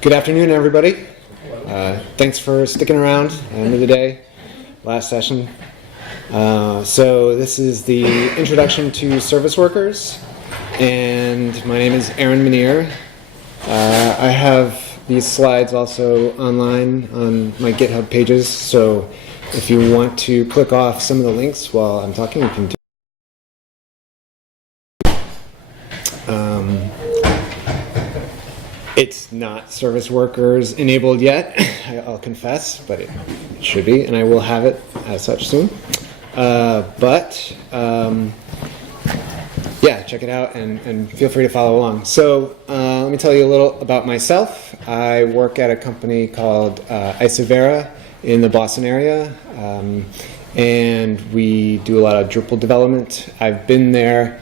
Good afternoon, everybody. Thanks for sticking around at the end of the day, last session. So this is the introduction to service workers, and my name is Aaron Manire. I have these slides also online on my GitHub pages, so if you want to click off some of the links while I'm talking, you can do. It's not service workers enabled yet, I'll confess, but it should be, and I will have it as such soon. Yeah, check it out and feel free to follow along. So let me tell you a little about myself. I work at a company called Isovera in the Boston area, and we do a lot of Drupal development. I've been there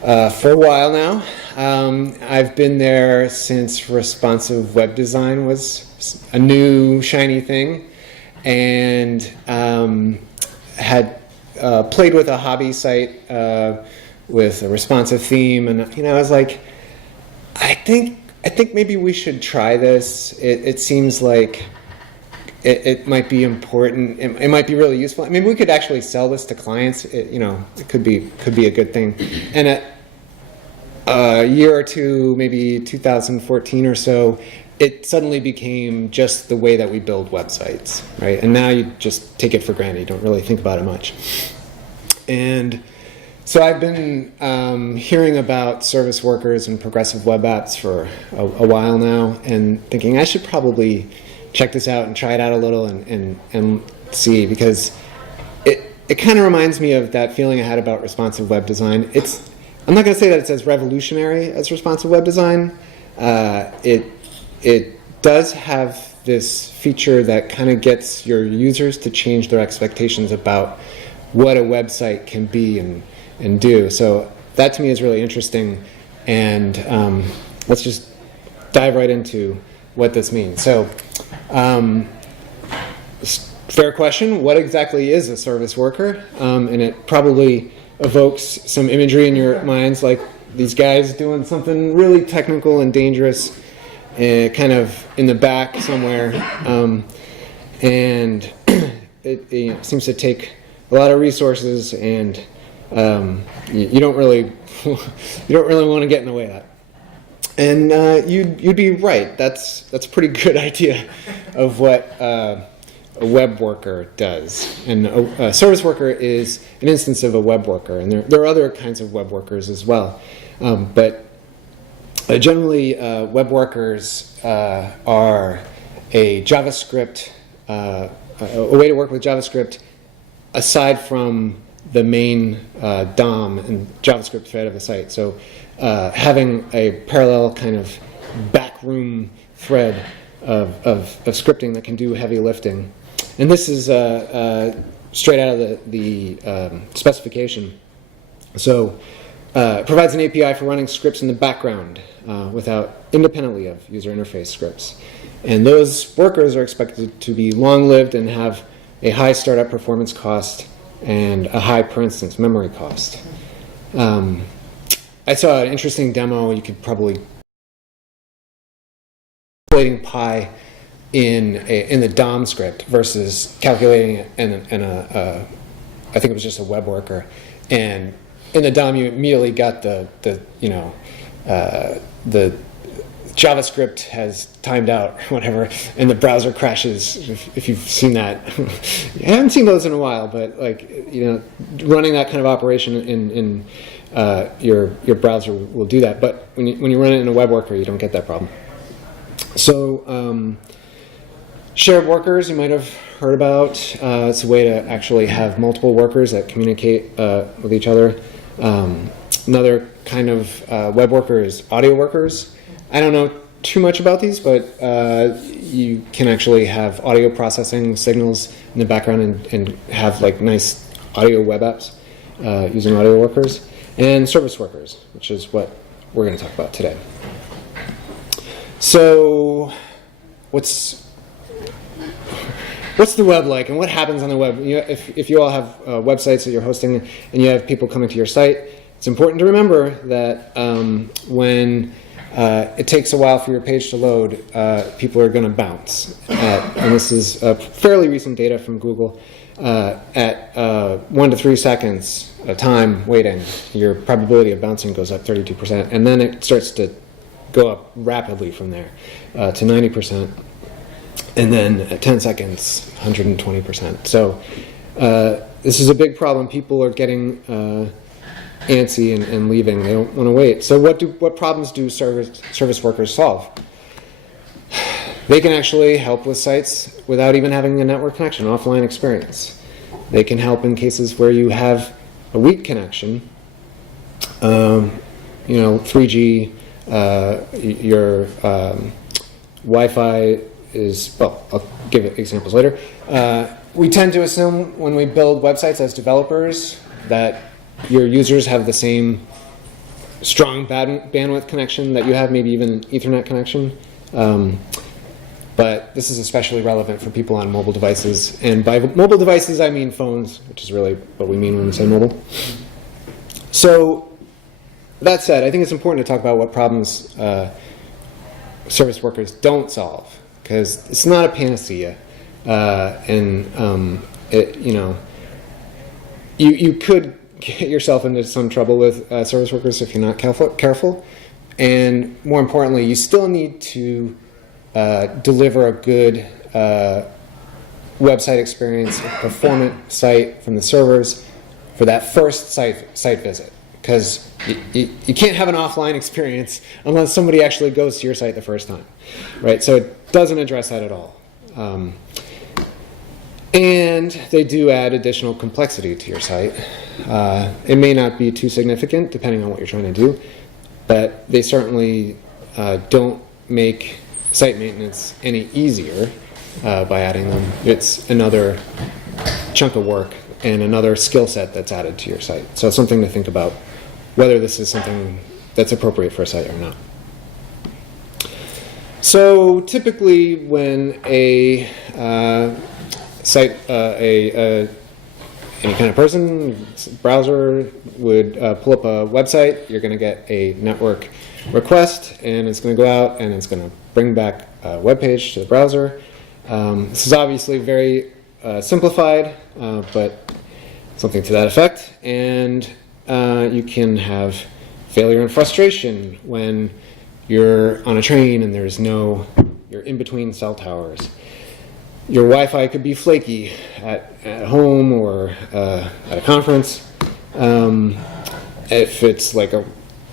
for a while now. I've been there since responsive web design was a new shiny thing, and had played with a hobby site with a responsive theme, and I was like, I think maybe we should try this. It seems like it might be important. It might be really useful. I mean, we could actually sell this to clients. It could be a good thing. And at a year or two, maybe 2014 or so, it suddenly became just the way that we build websites, right? And now you just take it for granted. You don't really think about it much. And so I've been hearing about service workers and progressive web apps for a while now, and thinking I should probably check this out and try it out a little and see, because it kind of reminds me of that feeling I had about responsive web design. I'm not going to say that it's as revolutionary as responsive web design. It does have this feature that kind of gets your users to change their expectations about what a website can be and do. So that to me is really interesting, and let's just dive right into what this means. So fair question, what exactly is a service worker? And it probably evokes some imagery in your minds, like these guys doing something really technical and dangerous, kind of in the back somewhere, and it seems to take a lot of resources, and you don't really want to get in the way of that. And you'd be right. That's a pretty good idea of what a web worker does. And a service worker is an instance of a web worker, and there are other kinds of web workers as well. But generally, web workers are a JavaScript, a way to work with JavaScript aside from the main DOM and JavaScript thread of a site. So having a parallel kind of backroom thread of scripting that can do heavy lifting. And this is straight out of the specification. So it provides an API for running scripts in the background independently of user interface scripts. And those workers are expected to be long-lived and have a high startup performance cost and a high per instance memory cost. I saw an interesting demo. You could probably calculating pi in the DOM script versus calculating it in a I think it was just a web worker. And in the DOM, you immediately got the JavaScript has timed out, or whatever, and the browser crashes. If you've seen that, I haven't seen those in a while, but running that kind of operation in your browser will do that. But when you run it in a web worker, you don't get that problem. So shared workers, you might have heard about. It's a way to actually have multiple workers that communicate with each other. Another kind of web worker is audio workers. I don't know too much about these, but you can actually have audio processing signals in the background and have like nice audio web apps using audio workers. And service workers, which is what we're going to talk about today. So what's the web like, and what happens on the web? If you all have websites that you're hosting and you have people coming to your site, it's important to remember that when it takes a while for your page to load, people are going to bounce. And this is fairly recent data from Google. At 1 to 3 seconds time waiting, your probability of bouncing goes up 32%, and then it starts to go up rapidly from there to 90%, and then at 10 seconds, 120%. So this is a big problem. People are getting antsy and leaving. They don't want to wait. So what problems do service workers solve? They can actually help with sites without even having a network connection, offline experience. They can help in cases where you have a weak connection, 3G, your Wi-Fi is, well, I'll give examples later. We tend to assume when we build websites as developers that your users have the same strong bandwidth connection that you have, maybe even an Ethernet connection. But this is especially relevant for people on mobile devices. And by mobile devices, I mean phones, which is really what we mean when we say mobile. So that said, I think it's important to talk about what problems service workers don't solve, because it's not a panacea. You could get yourself into some trouble with service workers if you're not careful. And more importantly, you still need to deliver a good website experience, a performant site from the servers for that first site visit. Because you can't have an offline experience unless somebody actually goes to your site the first time, right? So it doesn't address that at all. And they do add additional complexity to your site. It may not be too significant depending on what you're trying to do, but they certainly don't make site maintenance any easier by adding them. It's another chunk of work and another skill set that's added to your site. So it's something to think about, whether this is something that's appropriate for a site or not. So typically when a site, any kind of person, browser would pull up a website, you're going to get a network request, and it's going to go out and it's going to bring back a web page to the browser. This is obviously very simplified, but something to that effect. And you can have failure and frustration when you're on a train and you're in between cell towers. Your Wi-Fi could be flaky at home or at a conference. If it's like a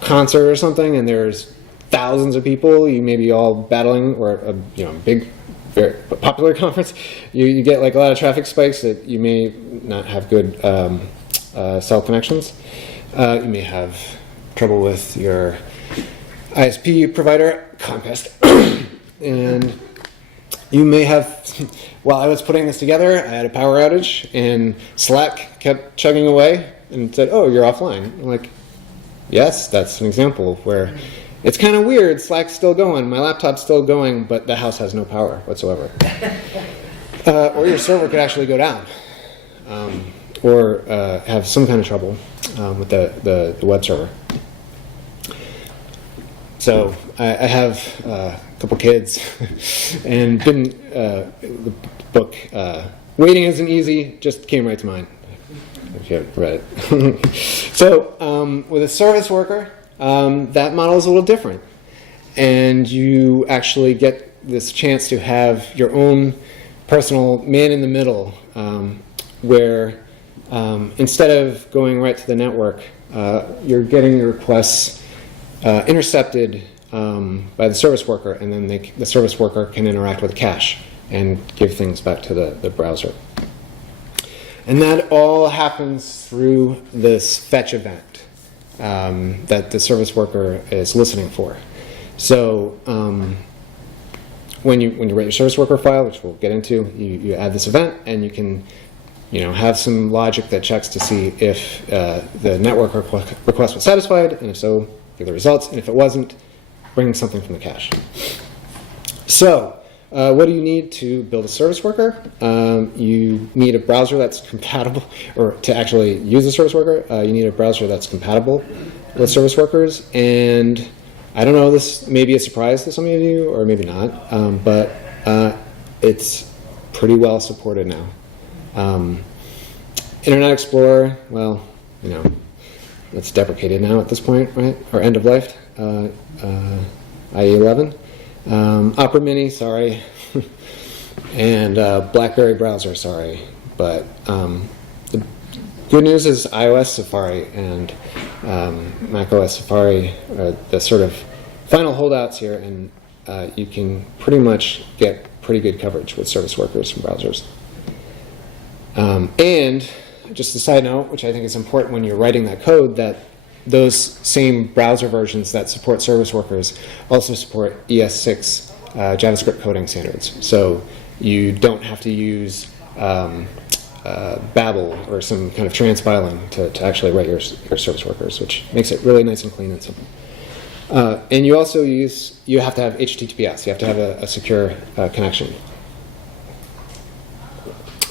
concert or something and there's thousands of people, you may be all battling, or a big, very popular conference, you get like a lot of traffic spikes that you may not have good cell connections. You may have trouble with your ISP provider, Comcast, and you may have, while I was putting this together, I had a power outage and Slack kept chugging away and said, oh, you're offline. I'm like, yes, that's an example where it's kind of weird. Slack's still going, my laptop's still going, but the house has no power whatsoever. Or your server could actually go down, or have some kind of trouble with the web server. So I have a couple kids, and the book Waiting Isn't Easy just came right to mind, if you haven't read it. So with a service worker, that model is a little different. And you actually get this chance to have your own personal man in the middle, where instead of going right to the network, you're getting your requests intercepted by the service worker, and then the service worker can interact with the cache and give things back to the browser. And that all happens through this fetch event that the service worker is listening for. So when you write your service worker file, which we'll get into, you add this event, and you can have some logic that checks to see if the network request was satisfied, and if so, give the results, and if it wasn't, bring something from the cache. So what do you need to build a service worker? You need a browser that's compatible, or to actually use a service worker, you need a browser that's compatible with service workers, and I don't know, this may be a surprise to some of you, or maybe not, but it's pretty well supported now. Internet Explorer, well, you know, that's deprecated now at this point, right? Or end of life, IE 11. Opera Mini, sorry. And BlackBerry browser, sorry. But the good news is iOS Safari and macOS Safari are the sort of final holdouts here, and you can pretty much get pretty good coverage with service workers from browsers. And just a side note, which I think is important when you're writing that code, that those same browser versions that support service workers also support ES6 JavaScript coding standards. So you don't have to use Babel or some kind of transpiling to actually write your service workers, which makes it really nice and clean and simple. And you also you have to have HTTPS. You have to have a secure connection.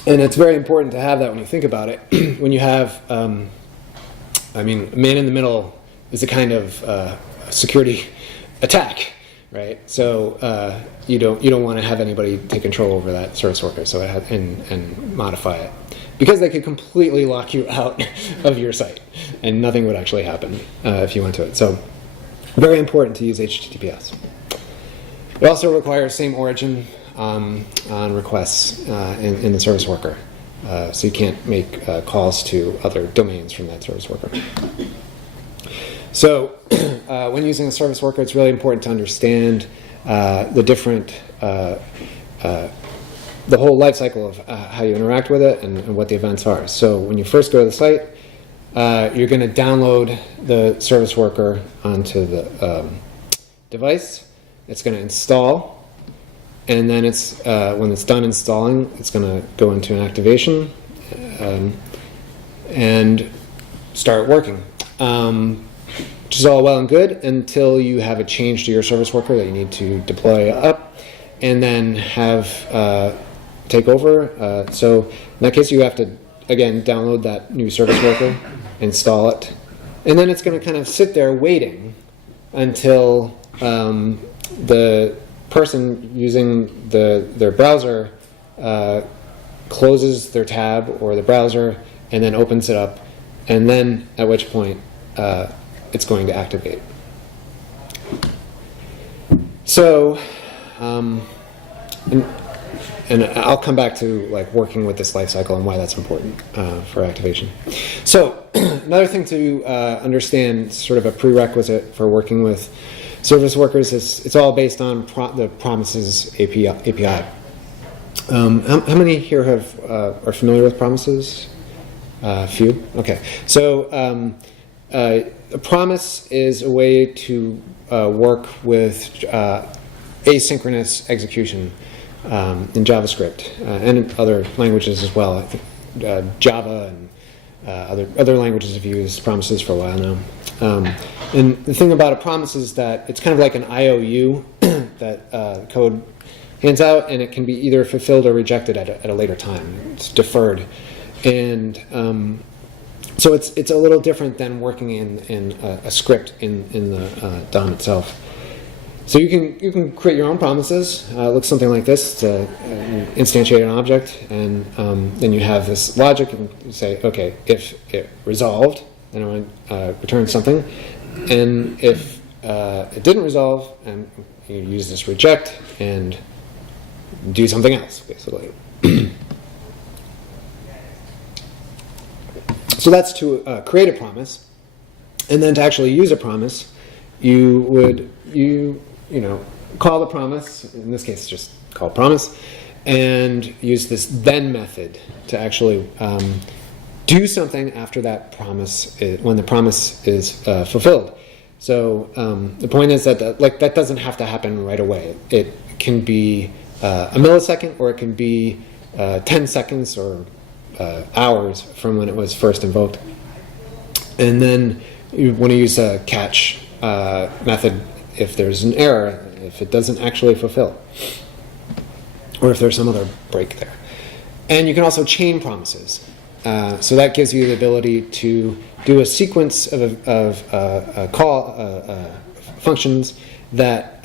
And it's very important to have that when you think about it. When you have, I mean, man in the middle is a kind of security attack, right? So you don't want to have anybody take control over that service worker, so and modify it, because they could completely lock you out of your site, and nothing would actually happen if you went to it. So very important to use HTTPS. It also requires same origin on requests in the service worker. So you can't make calls to other domains from that service worker. So when using a service worker, it's really important to understand the different, the whole life cycle of how you interact with it and what the events are. So when you first go to the site, you're going to download the service worker onto the device. It's going to install. And then it's when it's done installing, it's going to go into an activation and start working, which is all well and good until you have a change to your service worker that you need to deploy up and then have take over. So in that case, you have to, again, download that new service worker, install it, and then it's going to kind of sit there waiting until the person using their browser closes their tab or the browser and then opens it up, and then at which point it's going to activate. So, and I'll come back to like working with this lifecycle and why that's important for activation. So another thing to understand, sort of a prerequisite for working with service workers, is it's all based on the Promises API. How many here are familiar with Promises? A few? Okay. So a promise is a way to work with asynchronous execution in JavaScript and in other languages as well. I think Java and other languages have used promises for a while now. And the thing about a promise is that it's kind of like an IOU that code hands out, and it can be either fulfilled or rejected at a later time. It's deferred. And so it's a little different than working in a script in the DOM itself. So you can create your own promises. It looks something like this. To instantiate an object, and then you have this logic, and you say, okay, if it resolved, then I want to return something. And if it didn't resolve, and you use this reject and do something else, basically. So that's to create a promise. And then to actually use a promise, you would call the promise, in this case just call promise, and use this then method to actually do something after that promise, when the promise is fulfilled. So the point is that that doesn't have to happen right away. It can be a millisecond, or it can be 10 seconds or hours from when it was first invoked. And then you want to use a catch method if there's an error, if it doesn't actually fulfill, or if there's some other break there. And you can also chain promises. So that gives you the ability to do a sequence of functions that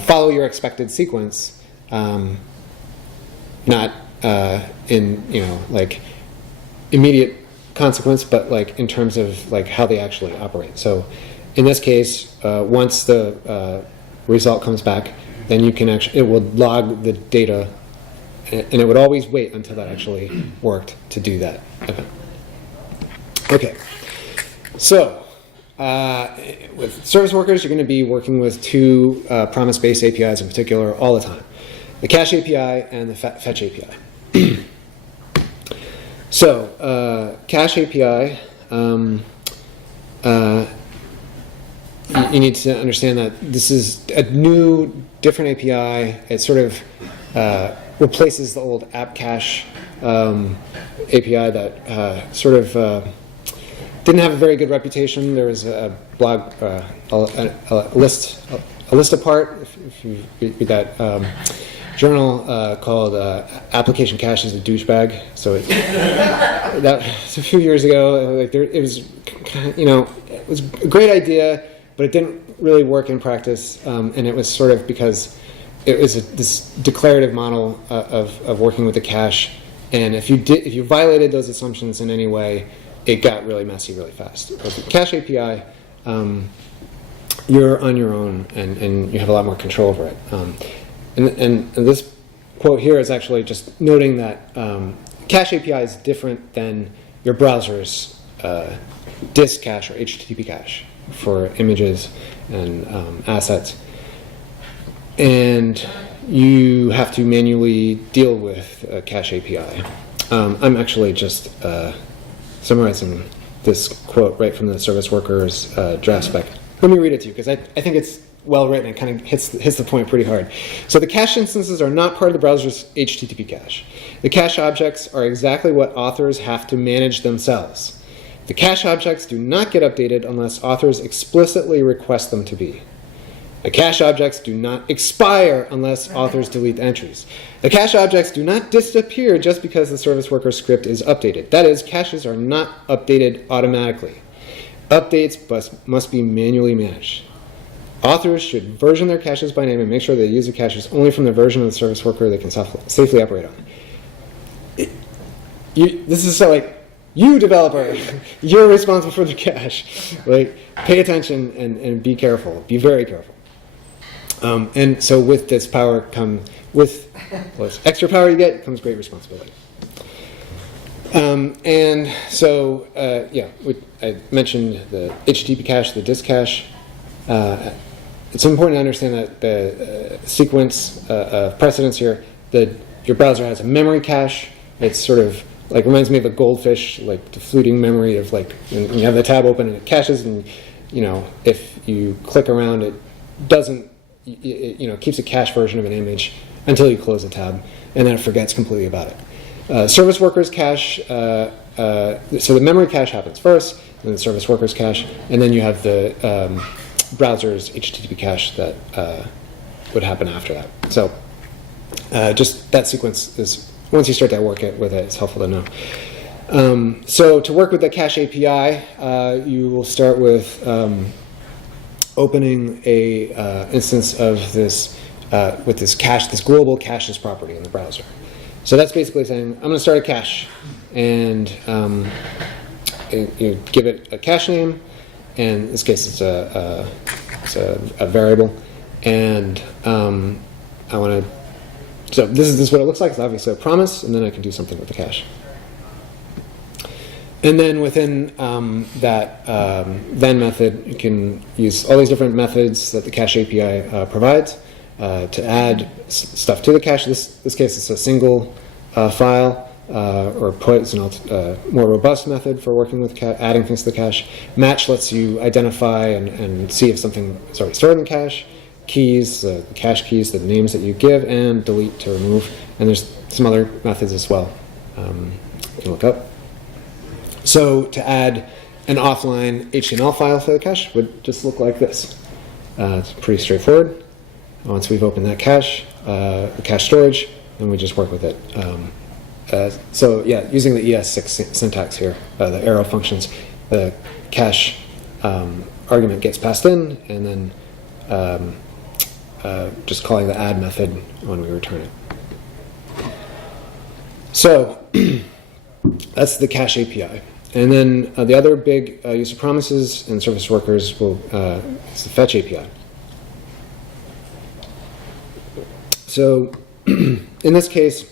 follow your expected sequence, not in like immediate consequence, but like in terms of like how they actually operate. So in this case, once the result comes back, then you can it will log the data, and it would always wait until that actually worked to do that event. Okay, so with service workers, you're going to be working with two promise-based APIs in particular all the time: the cache API and the fetch API. So cache API, you need to understand that this is a new, different API. It sort of replaces the old app cache API that sort of didn't have a very good reputation. There was a blog, a list apart, if you read that journal called "Application Cache is a Douchebag." So that was a few years ago. Like it was, it was a great idea, but it didn't really work in practice, and it was sort of because it was this declarative model of working with the cache, and if you violated those assumptions in any way, it got really messy really fast. With the cache API, you're on your own, and you have a lot more control over it. And this quote here is actually just noting that cache API is different than your browser's disk cache or HTTP cache for images and assets. And you have to manually deal with a cache API. I'm actually just summarizing this quote right from the service workers draft spec. Let me read it to you, because I think it's well written and kind of hits the point pretty hard. So the cache instances are not part of the browser's HTTP cache. The cache objects are exactly what authors have to manage themselves. The cache objects do not get updated unless authors explicitly request them to be. The cache objects do not expire unless authors delete entries. The cache objects do not disappear just because the service worker script is updated. That is, caches are not updated automatically. Updates must be manually managed. Authors should version their caches by name and make sure they use the caches only from the version of the service worker they can safely operate on. This is so like, you developer, you're responsible for the cache. Like, pay attention and be careful. Be very careful. And so with this power with extra power you get comes great responsibility. And so, I mentioned the HTTP cache, the disk cache. It's important to understand that the sequence of precedence here, that your browser has a memory cache. It's sort of like reminds me of a goldfish, like the fleeting memory of like when you have the tab open and it caches, and if you click around, it doesn't, keeps a cache version of an image until you close the tab, and then it forgets completely about it. Service workers cache. So the memory cache happens first, then the service workers cache, and then you have the browser's HTTP cache that would happen after that. So just that sequence is, once you start to work with it, it's helpful to know. So to work with the cache API, you will start with opening a instance of this with this cache, this global caches property in the browser. So that's basically saying, I'm going to start a cache, and you give it a cache name, and in this case it's a variable, and I want to. So this is what it looks like. It's obviously a promise, and then I can do something with the cache. And then within that then method, you can use all these different methods that the cache API provides to add stuff to the cache. This case, it's a single file, or put is a more robust method for working with adding things to the cache. Match lets you identify and see if something is already stored in the cache. Keys, the cache keys, the names that you give, and delete to remove. And there's some other methods as well you can look up. So to add an offline HTML file for the cache would just look like this. It's pretty straightforward. Once we've opened that cache, the cache storage, then we just work with it. So yeah, using the ES6 syntax here, the arrow functions, the cache are argument gets passed in, and then just calling the add method when we return it. So that's the cache API. And then the other big use of promises and service workers is the fetch API. So in this case,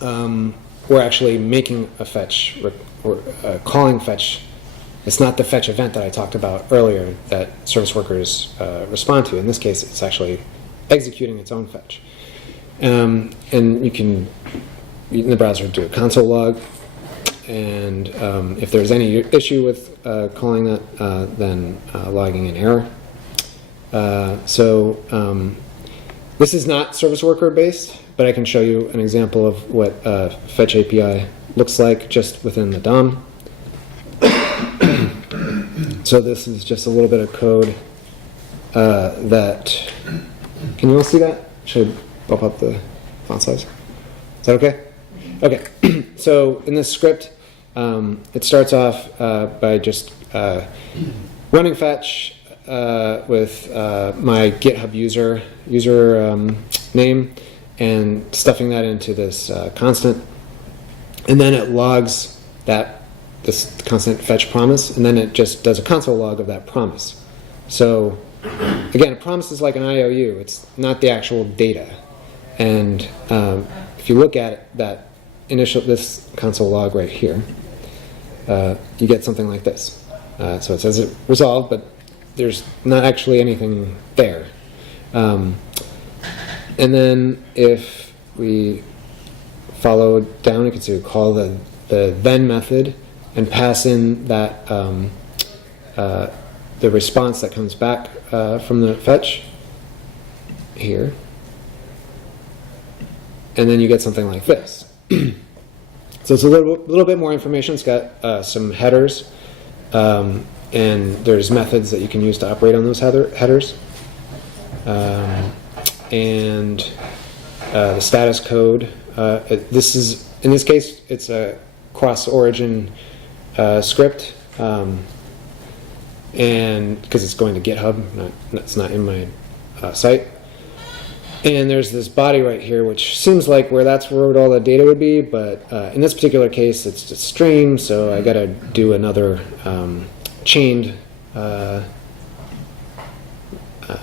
we're actually making a fetch, or calling fetch. It's not the fetch event that I talked about earlier that service workers respond to. In this case, it's actually executing its own fetch. And you can, in the browser, do a console log. And if there's any issue with calling that, then logging an error. This is not service worker based, but I can show you an example of what fetch API looks like just within the DOM. So this is just a little bit of code that, can you all see that? Should I bump up the font size? Is that okay? Okay, so in this script, it starts off by just running fetch with my GitHub user name and stuffing that into this constant, and then it logs this constant fetch promise, and then it just does a console log of that promise. So again, a promise is like an IOU. It's not the actual data, and if you look at it, this console log right here, you get something like this. So it says it resolved, but there's not actually anything there. And then if we follow down, you can see we call the then method and pass in that the response that comes back from the fetch here. And then you get something like this. So it's a little bit more information. It's got some headers, and there's methods that you can use to operate on those headers. And the status code. In this case, it's a cross-origin script, and because it's going to GitHub, it's not in my site. And there's this body right here, which seems like where all the data would be, but in this particular case, it's just stream, so I got to do another chained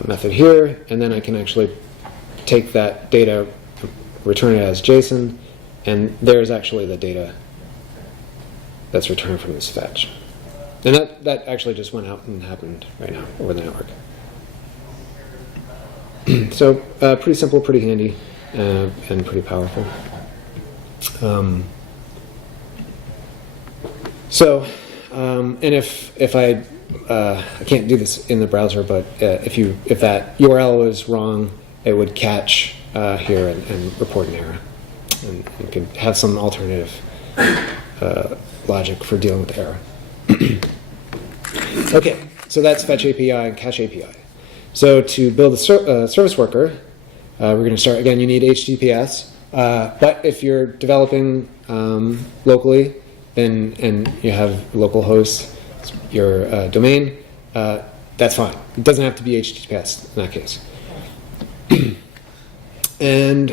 method here, and then I can actually take that data, return it as JSON, and there's actually the data that's returned from this fetch. And that actually just went out and happened right now over the network. So pretty simple, pretty handy, and pretty powerful. And if I can't do this in the browser, but if that URL was wrong, it would catch here and report an error, and you could have some alternative logic for dealing with the error. Okay, so that's fetch API and cache API. So to build a service worker, we're going to start, again, you need HTTPS. But if you're developing locally, and you have localhost, your domain, that's fine. It doesn't have to be HTTPS in that case. And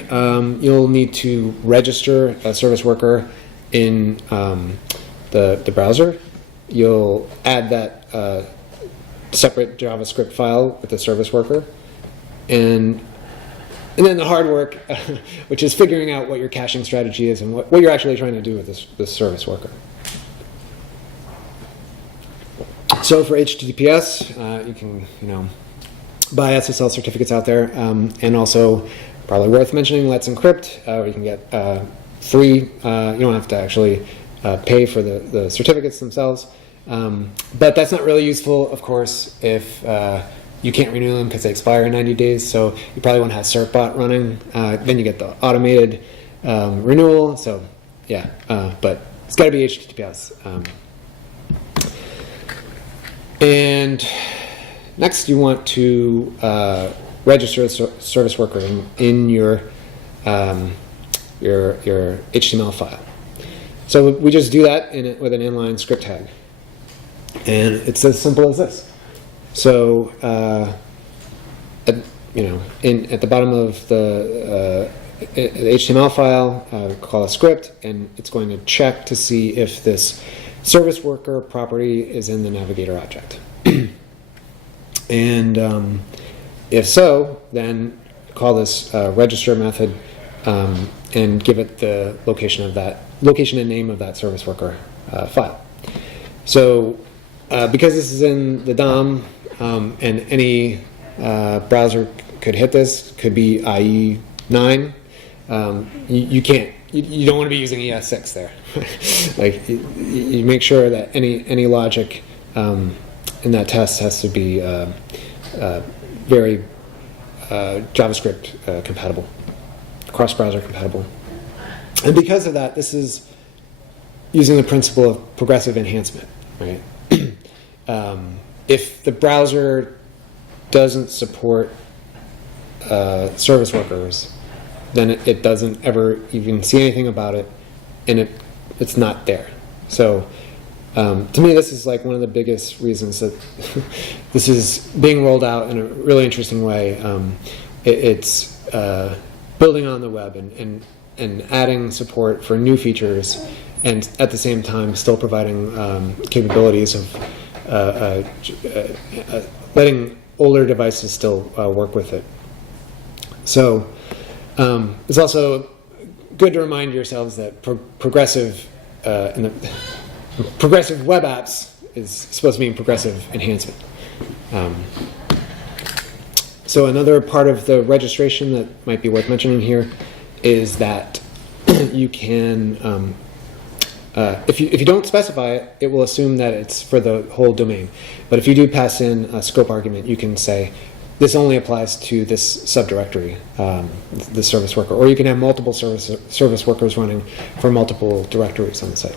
you'll need to register a service worker in the browser. You'll add that separate JavaScript file with the service worker, and then the hard work, which is figuring out what your caching strategy is and what you're actually trying to do with this service worker. So for HTTPS, you can buy SSL certificates out there, and also probably worth mentioning Let's Encrypt, where you can get free. You don't have to actually pay for the certificates themselves. But that's not really useful, of course, if you can't renew them because they expire in 90 days. So you probably want to have certbot running. Then you get the automated renewal. So yeah, but it's got to be HTTPS. And next, you want to register a service worker in your HTML file. So we just do that with an inline script tag. And it's as simple as this. So at the bottom of the HTML file, call a script, and it's going to check to see if this service worker property is in the navigator object. And if so, then call this register method and give it the location and name of that service worker file. So because this is in the DOM and any browser could hit this, could be IE9, you don't want to be using ES6 there. Like you make sure that any logic in that test has to be very JavaScript compatible, cross-browser compatible. And because of that, this is using the principle of progressive enhancement, right? If the browser doesn't support service workers, then it doesn't ever even see anything about it, and it's not there. So to me, this is like one of the biggest reasons that this is being rolled out in a really interesting way. It's building on the web and adding support for new features, and at the same time still providing capabilities of letting older devices still work with it. So it's also good to remind yourselves that progressive progressive web apps is supposed to mean progressive enhancement. So another part of the registration that might be worth mentioning here is that you can, if you don't specify it, it will assume that it's for the whole domain. But if you do pass in a scope argument, you can say, this only applies to this subdirectory, the service worker. Or you can have multiple service workers running for multiple directories on the site.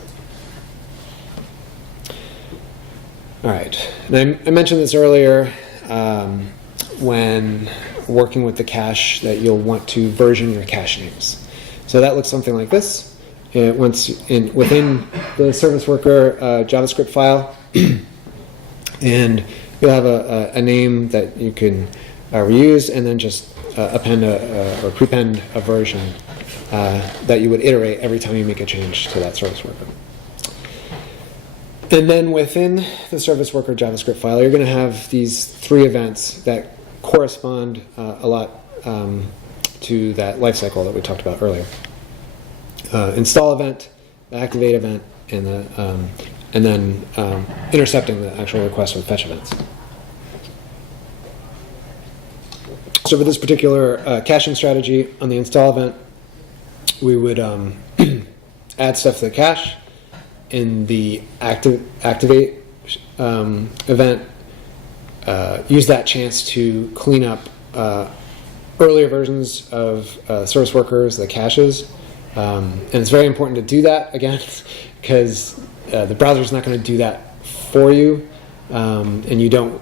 All right, and I mentioned this earlier when working with the cache that you'll want to version your cache names. So that looks something like this. Within the service worker JavaScript file, and you'll have a name that you can reuse, and then just append or prepend a version that you would iterate every time you make a change to that service worker. And then within the service worker JavaScript file, you're going to have these three events that correspond a lot to that lifecycle that we talked about earlier. Install event, the activate event, and then intercepting the actual request with fetch events. So for this particular caching strategy on the install event, we would add stuff to the cache. In the activate event, use that chance to clean up earlier versions of service workers, the caches. And it's very important to do that, again, because the browser is not going to do that for you. And you don't,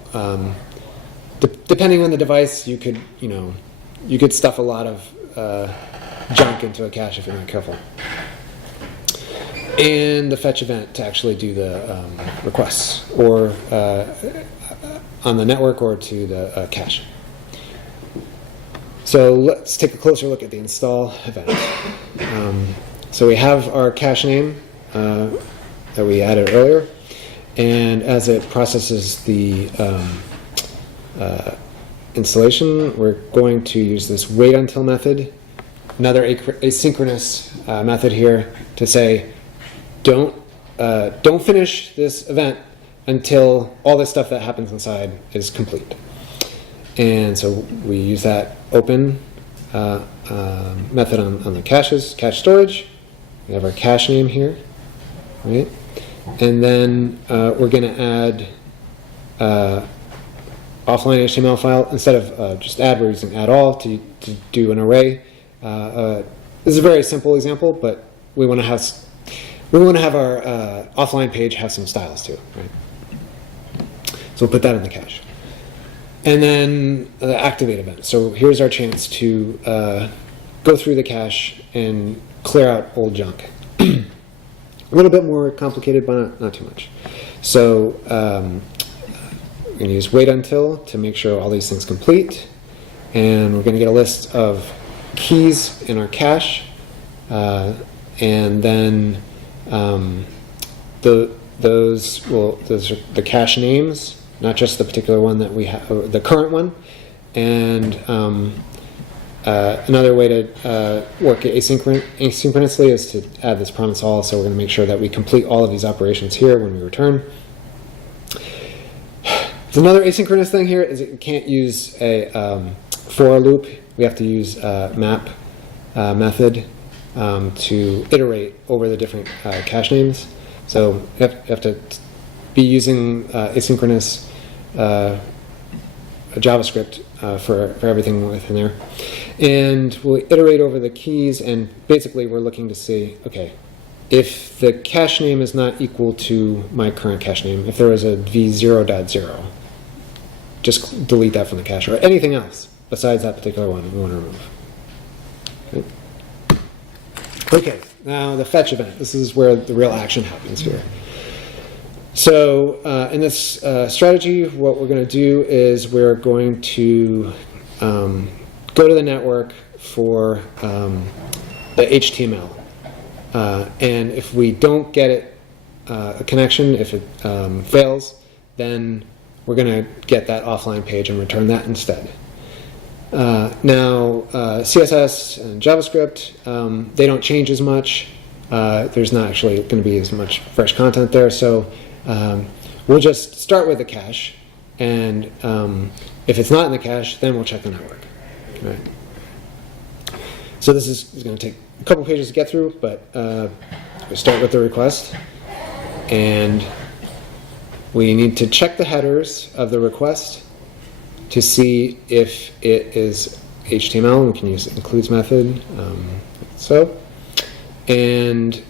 depending on the device, you could stuff a lot of junk into a cache if you're not careful. And the fetch event to actually do the requests, or on the network or to the cache. So let's take a closer look at the install event. So we have our cache name that we added earlier, and as it processes the installation, we're going to use this wait until method, another asynchronous method here, to say, don't finish this event until all this stuff that happens inside is complete. And so we use that open method on the caches, cache storage. We have our cache name here, right? And then we're going to add offline HTML file. Instead of just add, we're using add all to do an array. This is a very simple example, but we want to have our offline page have some styles too, right? So we'll put that in the cache. And then the activate event. So here's our chance to go through the cache and clear out old junk. A little bit more complicated, but not too much. So we're going to use wait until to make sure all these things complete. And we're going to get a list of keys in our cache. And then those are the cache names, not just the particular one that we have, the current one. And another way to work asynchronously is to add this promise all. So we're going to make sure that we complete all of these operations here when we return. Another asynchronous thing here is that you can't use a for loop. We have to use a map method to iterate over the different cache names. So you have to be using asynchronous JavaScript for everything within there. And we'll iterate over the keys, and basically we're looking to see, okay, if the cache name is not equal to my current cache name, if there is a v0.0, just delete that from the cache, or anything else besides that particular one we want to remove. Okay, now the fetch event. This is where the real action happens here. So in this strategy, what we're going to do is we're going to go to the network for the HTML. And if we don't get it a connection, if it fails, then we're going to get that offline page and return that instead. Now, CSS and JavaScript, they don't change as much. There's not actually going to be as much fresh content there, so we'll just start with the cache, and if it's not in the cache, then we'll check the network. Right. So this is going to take a couple pages to get through, but we start with the request, and we need to check the headers of the request to see if it is HTML. We can use the includes method. And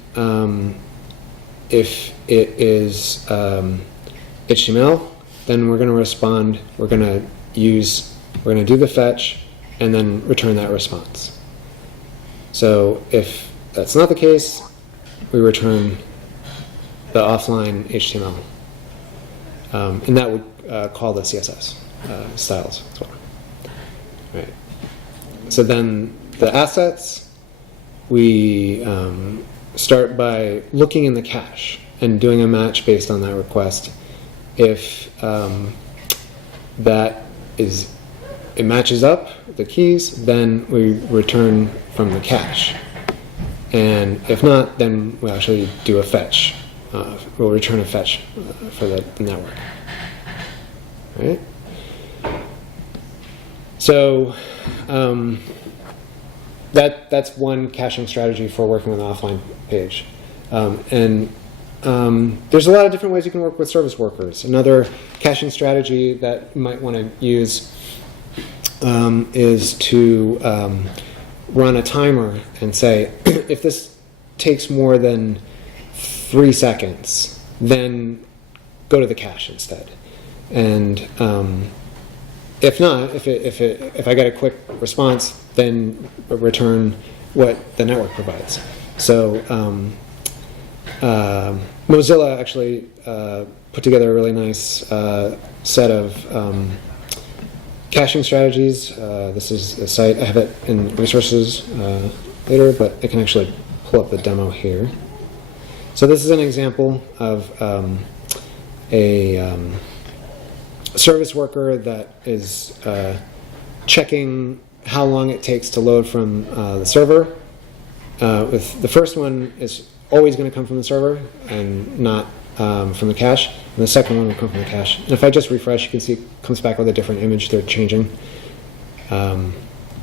if it is HTML, then we're going to respond. We're going to do the fetch and then return that response. So if that's not the case, we return the offline HTML, and that would call the CSS styles as well. Right. So then the assets, we start by looking in the cache and doing a match based on that request. If it matches up the keys, then we return from the cache. And if not, then we actually do a fetch. We'll return a fetch for the network. Right? So that's one caching strategy for working with an offline page. There's a lot of different ways you can work with service workers. Another caching strategy that you might want to use is to run a timer and say, if this takes more than 3 seconds, then go to the cache instead. And if not, if I get a quick response, then return what the network provides. So Mozilla actually put together a really nice set of caching strategies. This is a site. I have it in resources later, but I can actually pull up the demo here. So this is an example of a service worker that is checking how long it takes to load from the server. With the first one is always going to come from the server and not from the cache, and the second one will come from the cache. And if I just refresh, you can see it comes back with a different image. They're changing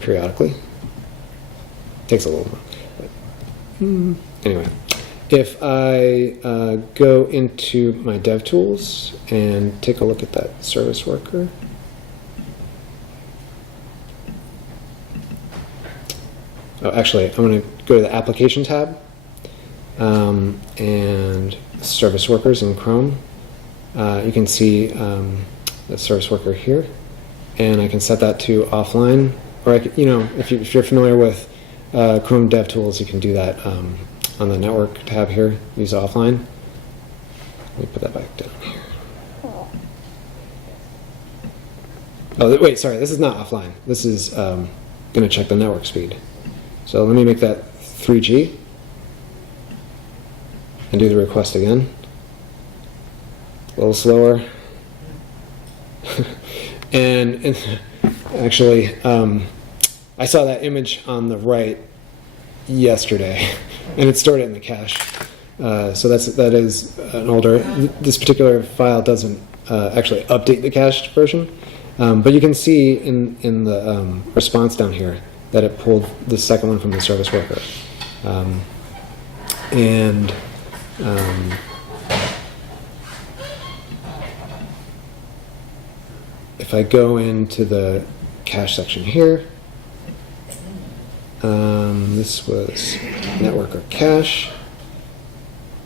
periodically. It takes a little more. But, anyway, if I go into my DevTools and take a look at that service worker, actually, I'm going to go to the Application tab and Service Workers in Chrome. You can see the service worker here, and I can set that to offline. Or if you're familiar with Chrome DevTools, you can do that on the Network tab here. Use offline. Let me put that back down here. Oh, wait, sorry, this is not offline. This is going to check the network speed. So let me make that 3G and do the request again. A little slower. and actually, I saw that image on the right yesterday, and it stored it in the cache. So that is an older. This particular file doesn't actually update the cached version, but you can see in the response down here that it pulled the second one from the service worker, and if I go into the cache section here, this was network or cache.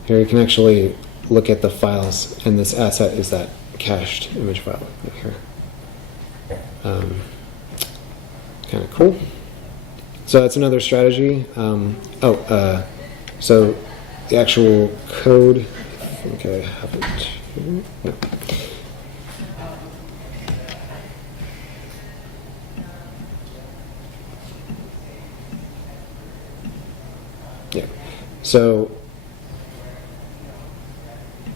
Here you can actually look at the files, and this asset is that cached image file right here. Kind of cool. So that's another strategy. So the actual code, I think I have it here. No. Yeah. So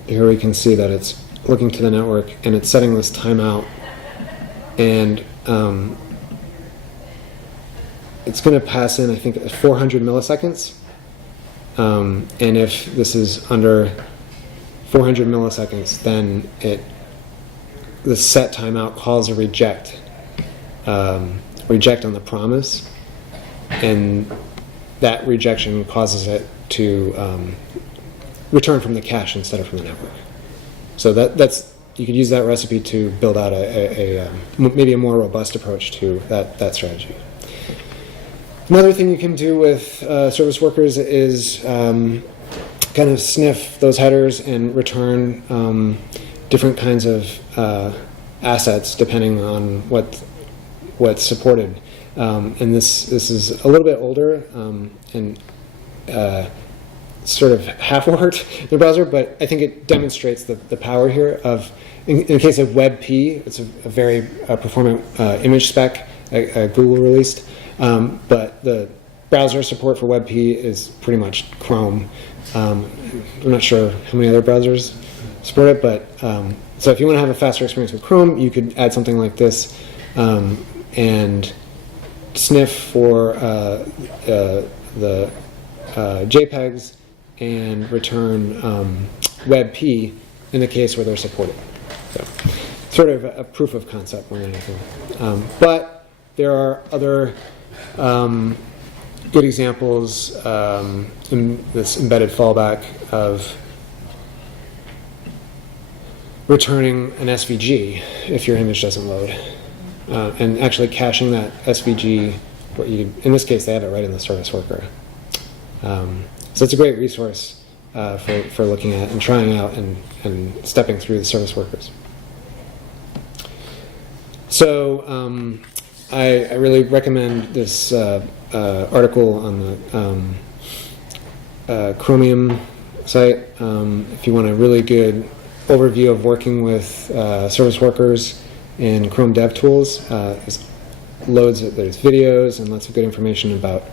here we can see that it's looking to the network and it's setting this timeout, and it's going to pass in, I think, 400 milliseconds. And if this is under 400 milliseconds, then the set timeout calls a reject on the promise, and that rejection causes it to return from the cache instead of from the network. So that's you could use that recipe to build out maybe a more robust approach to that strategy. Another thing you can do with service workers is kind of sniff those headers and return different kinds of assets depending on what's supported. And this is a little bit older and sort of half-worked in the browser, but I think it demonstrates the power here of, in the case of WebP, it's a very performant image spec Google released. But the browser support for WebP is pretty much Chrome. I'm not sure how many other browsers support it, but so if you want to have a faster experience with Chrome, you could add something like this and sniff for the JPEGs and return WebP in the case where they're supported. So, sort of a proof of concept more than anything. But there are other good examples in this embedded fallback of returning an SVG if your image doesn't load, and actually caching that SVG. In this case, they have it right in the service worker. So it's a great resource for looking at and trying out and stepping through the service workers. So I really recommend this article on the Chromium site if you want a really good overview of working with service workers in Chrome DevTools. There's videos and lots of good information about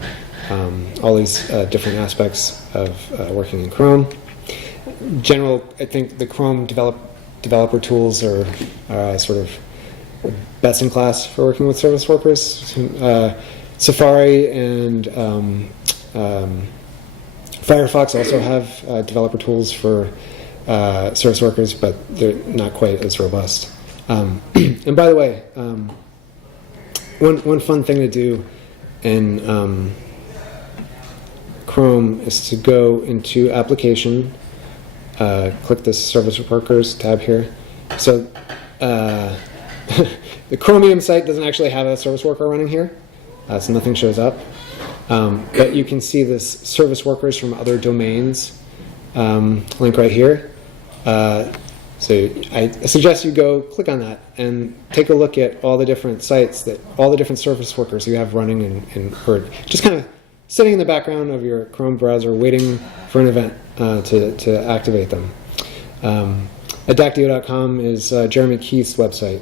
all these different aspects of working in Chrome. In general, I think the Chrome developer tools are sort of best in class for working with service workers. Safari and Firefox also have developer tools for service workers, but they're not quite as robust. And by the way, one fun thing to do in Chrome is to go into Application, click this Service Workers tab here. So the Chromium site doesn't actually have a service worker running here, so nothing shows up. But you can see this service workers from other domains link right here. So I suggest you go click on that and take a look at all the different sites all the different service workers you have running or just kind of sitting in the background of your Chrome browser waiting for an event to activate them. Adactio.com is Jeremy Keith's website.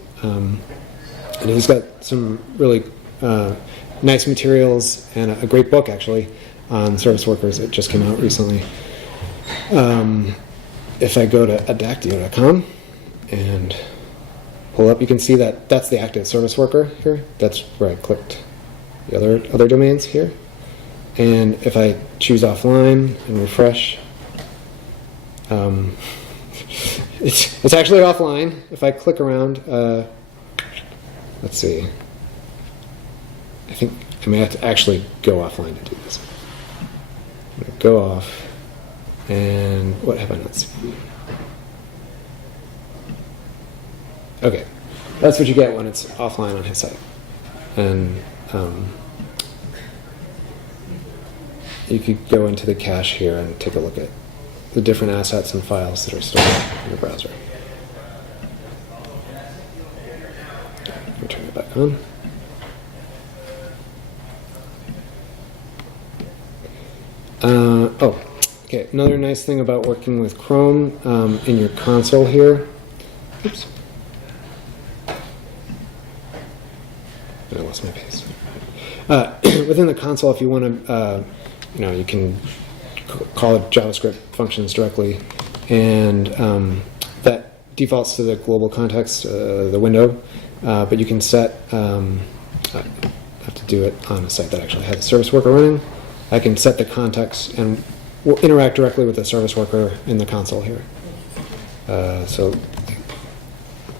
And he's got some really nice materials and a great book, actually, on service workers that just came out recently. If I go to adactio.com and pull up, you can see that that's the active service worker here. That's where I clicked the other domains here. And if I choose offline and refresh, it's actually offline. If I click around, let's see. I think I may have to actually go offline to do this. I'm going to go off. And what have I not seen? Okay, that's what you get when it's offline on his site. And you could go into the cache here and take a look at the different assets and files that are stored in the browser. Let me turn it back on. Okay, another nice thing about working with Chrome in your console here. Oops. I lost my pace. Within the console, if you want to, you can call it JavaScript functions directly, and that defaults to the global context, the window, but you can set, I have to do it on a site that actually has a service worker running. I can set the context and we'll interact directly with the service worker in the console here. So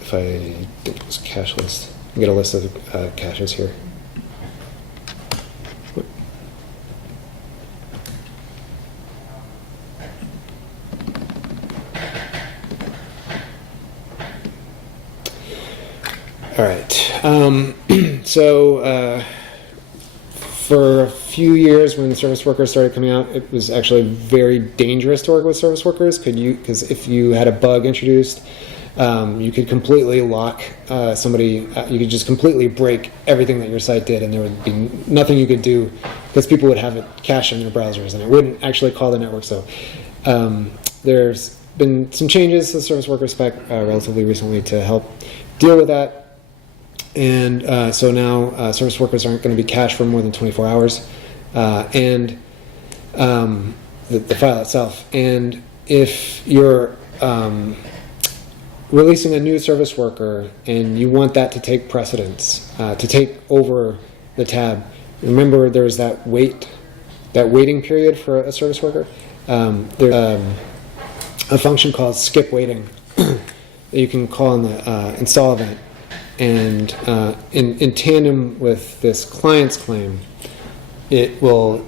if I did this cache list, I get a list of caches here. All right. For a few years, when service workers started coming out, it was actually very dangerous to work with service workers. Because if you had a bug introduced, you could completely lock somebody. You could just completely break everything that your site did, and there would be nothing you could do because people would have it cached in their browsers, and it wouldn't actually call the network. So there's been some changes to the service worker spec relatively recently to help deal with that. And so now service workers aren't going to be cached for more than 24 hours, and the file itself. And if you're releasing a new service worker and you want that to take precedence, to take over the tab, remember there's that waiting period for a service worker. There's a function called skip waiting that you can call in the install event. And in tandem with this client's claim, it will.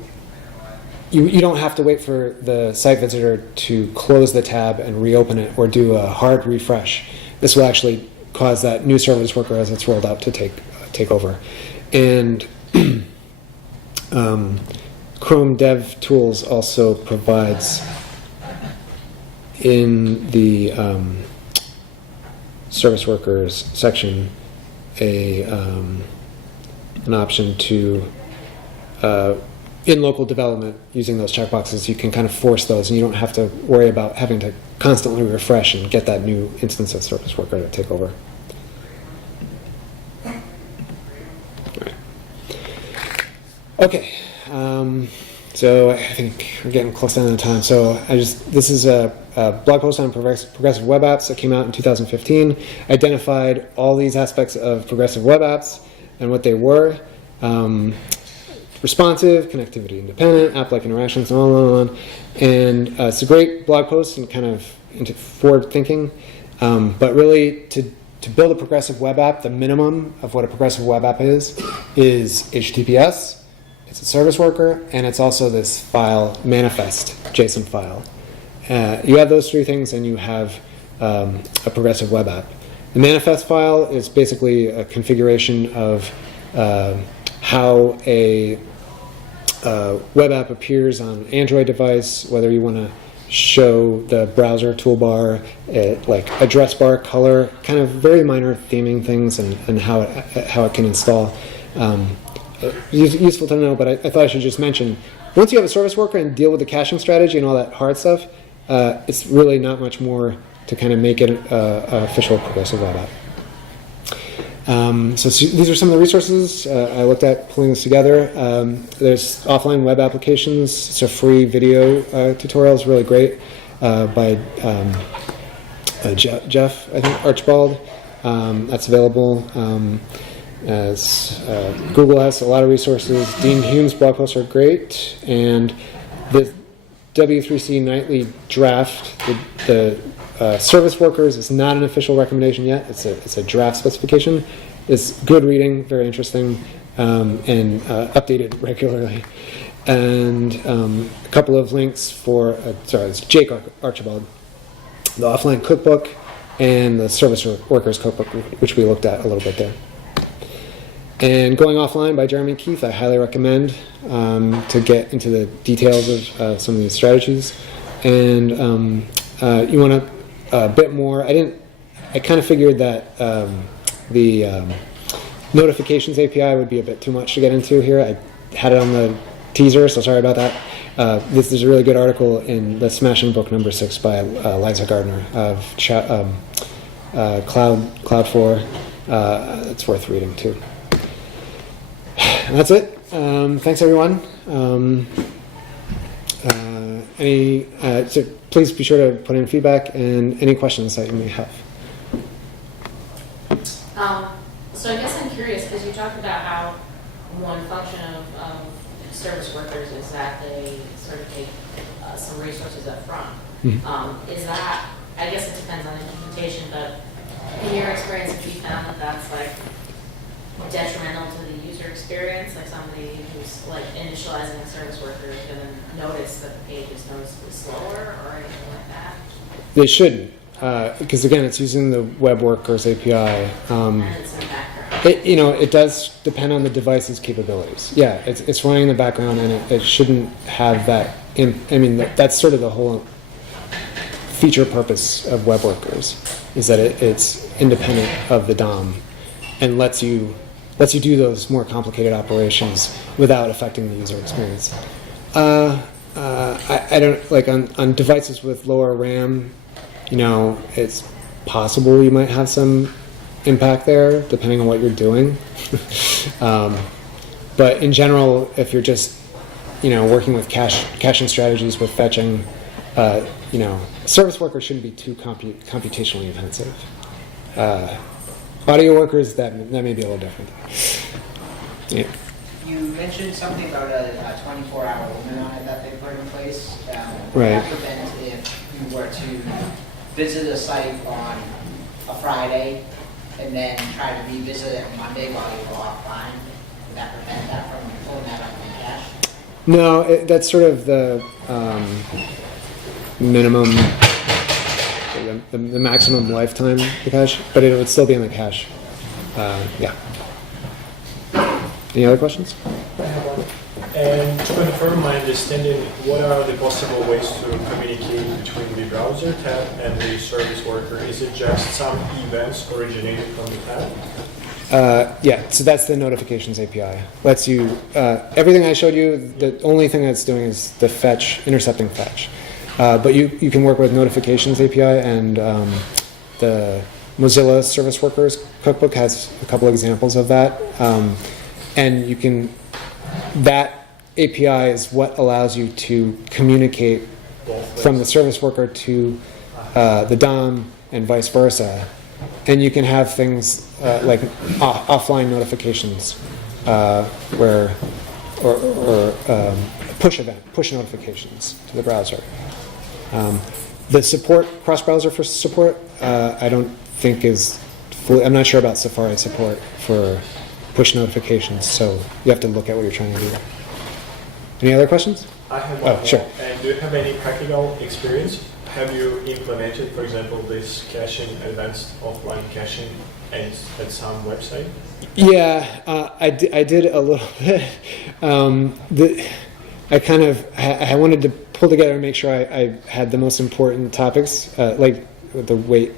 You don't have to wait for the site visitor to close the tab and reopen it or do a hard refresh. This will actually cause that new service worker, as it's rolled out, to take over. And Chrome Dev Tools also provides in the service workers section an option to in local development, using those checkboxes, you can kind of force those, and you don't have to worry about having to constantly refresh and get that new instance of service worker to take over. All right. Okay, so I think we're getting close to the end of the time. So this is a blog post on progressive web apps that came out in 2015. Identified all these aspects of progressive web apps and what they were. Responsive, connectivity independent, app-like interactions, and on. And it's a great blog post and kind of into forward thinking. But really, to build a progressive web app, the minimum of what a progressive web app is HTTPS, it's a service worker, and it's also this file, manifest JSON file. You have those three things, and you have a progressive web app. The manifest file is basically a configuration of how a web app appears on an Android device, whether you want to show the browser toolbar, like address bar color, kind of very minor theming things, and how it can install. Useful to know, but I thought I should just mention, once you have a service worker and deal with the caching strategy and all that hard stuff, it's really not much more to kind of make it an official progressive web app. These are some of the resources I looked at pulling this together. There's offline web applications. It's a free video tutorial. It's really great by Jeff, I think, Archibald. That's available. Google has a lot of resources. Dean Hume's blog posts are great. And the W3C nightly draft, the service workers is not an official recommendation yet. It's a draft specification. It's good reading, very interesting, and updated regularly. And a couple of links for, it's Jake Archibald, the offline cookbook and the service workers cookbook, which we looked at a little bit there. And Going Offline by Jeremy Keith, I highly recommend to get into the details of some of these strategies. And you want a bit more. I kind of figured that the notifications API would be a bit too much to get into here. I had it on the teaser, so sorry about that. This is a really good article in the Smashing Book number 6 by Liza Gardner of Cloud4. It's worth reading too. And that's it. Thanks, everyone. So please be sure to put in feedback and any questions that you may have. So I guess I'm curious, because you talked about how one function of service workers is that they sort of take some resources up front. Mm-hmm. Is that, I guess it depends on the implementation, but in your experience, have you found that that's like detrimental to the user experience? Like somebody who's like initializing a service worker is going to notice that the page is noticeably slower or anything like that? They shouldn't, because again, it's using the web workers API. And it's in the background. It does depend on the device's capabilities. Yeah, it's running in the background, and it shouldn't have that. That's sort of the whole feature purpose of web workers, is that it's independent of the DOM and lets you do those more complicated operations without affecting the user experience. I don't like on devices with lower RAM. It's possible you might have some impact there, depending on what you're doing. But in general, if you're just working with caching strategies with fetching, service workers shouldn't be too computationally intensive. Audio workers, that may be a little different. Yeah. You mentioned something about a 24-hour limit on it that they put in place. Right. That prevents if you were to visit a site on a Friday and then try to revisit it on Monday while you were offline. Would that prevent that from pulling that up in cache? No, that's sort of the minimum. The maximum lifetime of the cache, but it would still be in the cache. Yeah. Any other questions? I have one. And to confirm my understanding, what are the possible ways to communicate between the browser tab and the service worker? Is it just some events originating from the tab? Yeah, so that's the notifications API. Lets you, everything I showed you, the only thing that's doing is the fetch, intercepting fetch. But you can work with notifications API, and the Mozilla Service Workers Cookbook has a couple examples of that. And that API is what allows you to communicate from the service worker to the DOM and vice versa. And you can have things like offline notifications or push notifications to the browser. The support, cross-browser for support, I don't think is fully, I'm not sure about Safari support for push notifications, so you have to look at what you're trying to do. Any other questions? I have one more. Sure. And do you have any practical experience? Have you implemented, for example, this caching, advanced offline caching at some website? Yeah, I did a little bit. I wanted to pull together and make sure I had the most important topics, like the weight,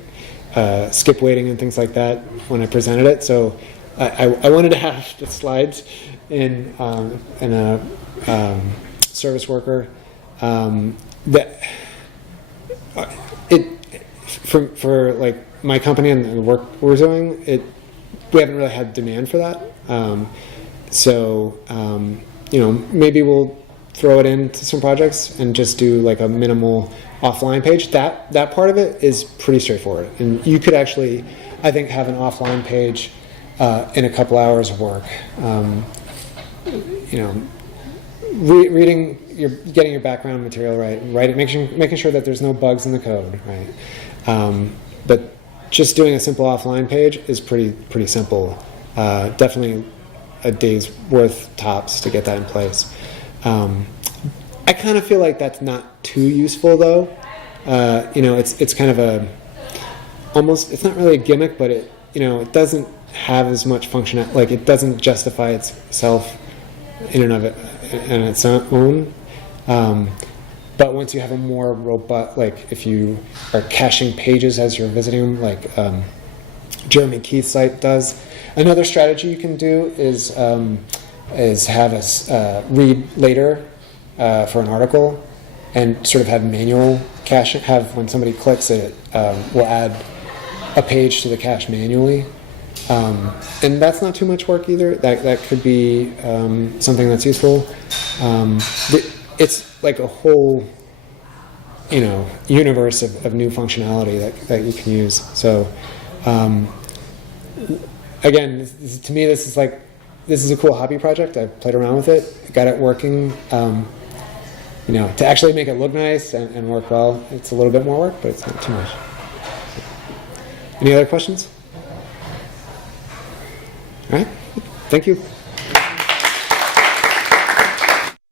skip weighting and things like that when I presented it. So I wanted to have the slides in a service worker that for like my company and the work we're doing. we haven't really had demand for that. You know, maybe we'll throw it into some projects and just do like a minimal offline page. That part of it is pretty straightforward, and you could actually, I think, have an offline page in a couple hours of work. You know, getting your background material right, making sure that there's no bugs in the code, right? But just doing a simple offline page is pretty simple. Definitely a day's worth tops to get that in place. I kind of feel like that's not too useful though. You know, it's kind of it's not really a gimmick, but it doesn't have as much functionality. Like, it doesn't justify itself in and of it in its own. But once you have a more robust, like if you are caching pages as you're visiting them, like Jeremy Keith's site does. Another strategy you can do is have us read later for an article, and sort of have manual cache. Have when somebody clicks it, we'll add a page to the cache manually, and that's not too much work either. That could be something that's useful. It's like a whole, universe of new functionality that you can use. So, again, to me, this is a cool hobby project. I played around with it, got it working. To actually make it look nice and work well, it's a little bit more work, but it's not too much. Any other questions? All right. Thank you.